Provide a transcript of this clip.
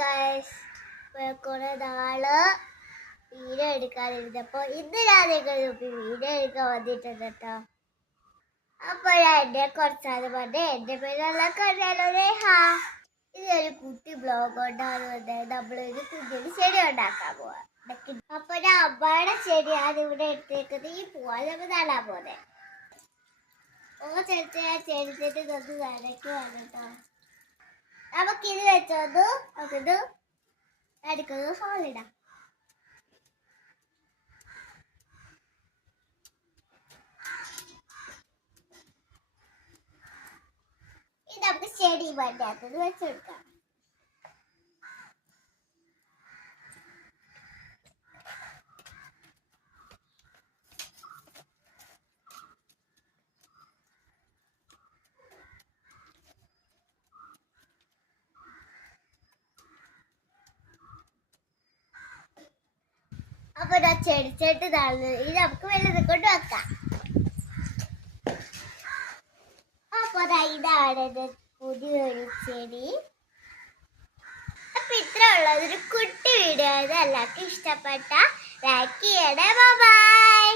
Guys, കുറെ നാള് video എടുക്കാതിരുന്നപ്പോ ഇന്ന് ഞാൻ വീഡിയോ എടുക്കാൻ വന്നിട്ടുണ്ട് കേട്ടോ. അപ്പോഴാ എന്റെ കുറച്ചാല് പറഞ്ഞ് എന്റെ പേരെല്ലാം കണ്ടാലോ രേഹാ. ഇതൊരു കുട്ടി ബ്ലോഗ് കൊണ്ടാണ് വന്നത്. നമ്മളൊരു കുഞ്ഞിന് ചെടി ഉണ്ടാക്കാൻ പോവാ. അപ്പൊ ഞാൻ അമ്മയുടെ ചെടിയാണ് ഇവിടെ എടുത്തേക്കുന്നത്. ഈ പോവാൻ നമ്മൾ നടാൻ പോന്നെ. ചെടിച്ചിട്ട് നമുക്ക് നനയ്ക്ക് വേണട്ടോ. നമുക്കിത് വെച്ചോന്ന് നമുക്കിത് എടുക്കുന്നത് ഹോളിടാം. ഇത് നമുക്ക് ചെടി വേണ്ടാത്തത് വെച്ചെടുക്കാം. അപ്പൊ ഞാൻ ചെടിച്ചിട്ട് തള്ളുന്നത് ഇത് നമുക്ക് വെള്ളത്തിൽ കൊണ്ട് വെക്കാം. അപ്പൊ ഇതാണ് പുതിയൊരു ചെടി. അപ്പൊ ഇത്ര ഉള്ളതൊരു കുട്ടി വീഡിയോ. എല്ലാവർക്കും ഇഷ്ടപ്പെട്ട ലൈക്ക് ചെയ്യണേ. ബൈ.